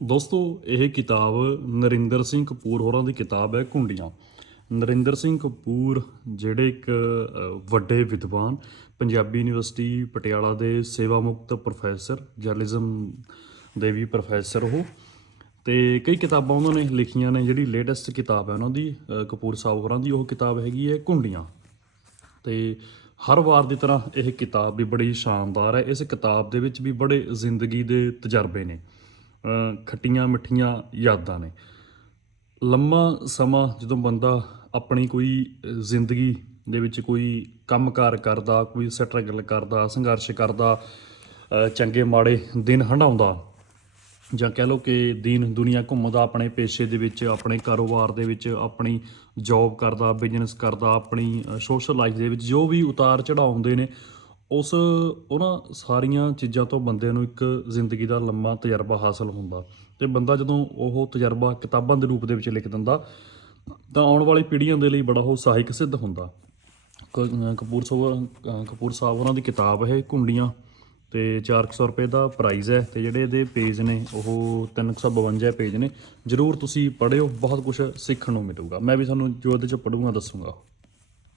ਦੋਸਤੋ, ਇਹ ਕਿਤਾਬ ਨਰਿੰਦਰ ਸਿੰਘ ਕਪੂਰ ਹੋਰਾਂ ਦੀ ਕਿਤਾਬ ਹੈ ਕੁੰਡੀਆਂ ਨਰਿੰਦਰ ਸਿੰਘ ਕਪੂਰ, ਜਿਹੜੇ ਇੱਕ ਵੱਡੇ ਵਿਦਵਾਨ, ਪੰਜਾਬੀ ਯੂਨੀਵਰਸਿਟੀ ਪਟਿਆਲਾ ਦੇ ਸੇਵਾ ਮੁਕਤ ਪ੍ਰੋਫੈਸਰ, ਜਰਨਲਿਜ਼ਮ ਦੇ ਵੀ ਪ੍ਰੋਫੈਸਰ ਉਹ। ਤੇ ਕਈ ਕਿਤਾਬਾਂ ਉਹਨਾਂ ਨੇ ਲਿਖੀਆਂ ਨੇ, ਜਿਹੜੀ ਲੇਟੈਸਟ ਕਿਤਾਬ ਹੈ ਉਹਨਾਂ ਦੀ ਕਪੂਰ ਸਾਹਿਬ ਹੋਰਾਂ ਦੀ ਉਹ ਕਿਤਾਬ ਹੈਗੀ ਹੈ ਕੁੰਡੀਆਂ ਤੇ ਹਰ ਵਾਰ ਦੀ ਤਰ੍ਹਾਂ ਇਹ ਕਿਤਾਬ ਵੀ ਬੜੀ ਸ਼ਾਨਦਾਰ ਹੈ। ਇਸ ਕਿਤਾਬ ਦੇ ਵਿੱਚ ਵੀ ਬੜੇ ਜ਼ਿੰਦਗੀ ਦੇ ਤਜਰਬੇ ਨੇ। ਖੱਟੀਆਂ ਮਿੱਠੀਆਂ ਯਾਦਾਂ ਨੇ। ਲੰਮਾ ਸਮਾਂ ਜਦੋਂ ਬੰਦਾ ਆਪਣੀ ਕੋਈ ਜ਼ਿੰਦਗੀ ਦੇ ਵਿੱਚ ਕੋਈ ਕੰਮਕਾਰ ਕਰਦਾ, ਕੋਈ ਸਟਰਗਲ ਕਰਦਾ, ਸੰਘਰਸ਼ ਕਰਦਾ ਚੰਗੇ ਮਾੜੇ ਦਿਨ ਹੰਡਾਉਂਦਾ ਜਾਂ ਕਹਿ ਲਓ ਕਿ ਦੀਨ ਦੁਨੀਆ ਘੁੰਮਦਾ, ਆਪਣੇ ਪੇਸ਼ੇ ਦੇ ਵਿੱਚ, ਆਪਣੇ ਕਾਰੋਬਾਰ ਦੇ ਵਿੱਚ, ਆਪਣੀ ਜੌਬ ਕਰਦਾ ਬਿਜ਼ਨਸ ਕਰਦਾ, ਆਪਣੀ ਸੋਸ਼ਲ ਲਾਈਫ ਦੇ ਵਿੱਚ ਜੋ ਵੀ ਉਤਾਰ ਚੜਾਅ ਨੇ ਉਸ ਉਹਨਾਂ ਸਾਰੀਆਂ ਚੀਜ਼ਾਂ ਤੋਂ ਬੰਦੇ ਨੂੰ ਇੱਕ ਜ਼ਿੰਦਗੀ ਦਾ ਲੰਮਾ ਤਜਰਬਾ ਹਾਸਲ ਹੁੰਦਾ। ਤੇ ਬੰਦਾ ਜਦੋਂ ਉਹ ਤਜਰਬਾ ਕਿਤਾਬਾਂ ਦੇ ਰੂਪ ਦੇ ਵਿੱਚ ਲਿਖ ਦਿੰਦਾ, ਤਾਂ ਆਉਣ ਵਾਲੀ ਪੀੜ੍ਹੀਆਂ ਦੇ ਲਈ ਬੜਾ ਉਹ ਸਹਾਇਕ ਸਿੱਧ ਹੁੰਦਾ। ਕ- ਕਪੂਰ ਸਾਹਿਬ ਕਪੂਰ ਸਾਹਿਬ ਉਹਨਾਂ ਦੀ ਕਿਤਾਬ ਹੈ ਕੁੰਡੀਆਂ ਤੇ 400 ਰੁਪਏ ਦਾ ਪ੍ਰਾਈਸ ਹੈ, ਤੇ ਜਿਹੜੇ ਇਹਦੇ ਪੇਜ ਨੇ, ਉਹ 352 ਪੇਜ ਨੇ। ਜਰੂਰ ਤੁਸੀਂ ਪੜ੍ਹਿਓ, ਬਹੁਤ ਕੁਝ ਸਿੱਖਣ ਨੂੰ ਮਿਲੂਗਾ। ਮੈਂ ਵੀ ਤੁਹਾਨੂੰ ਜੋ ਇਹਦੇ ਚ ਪੜੂੰਗਾ ਦੱਸੂੰਗਾ।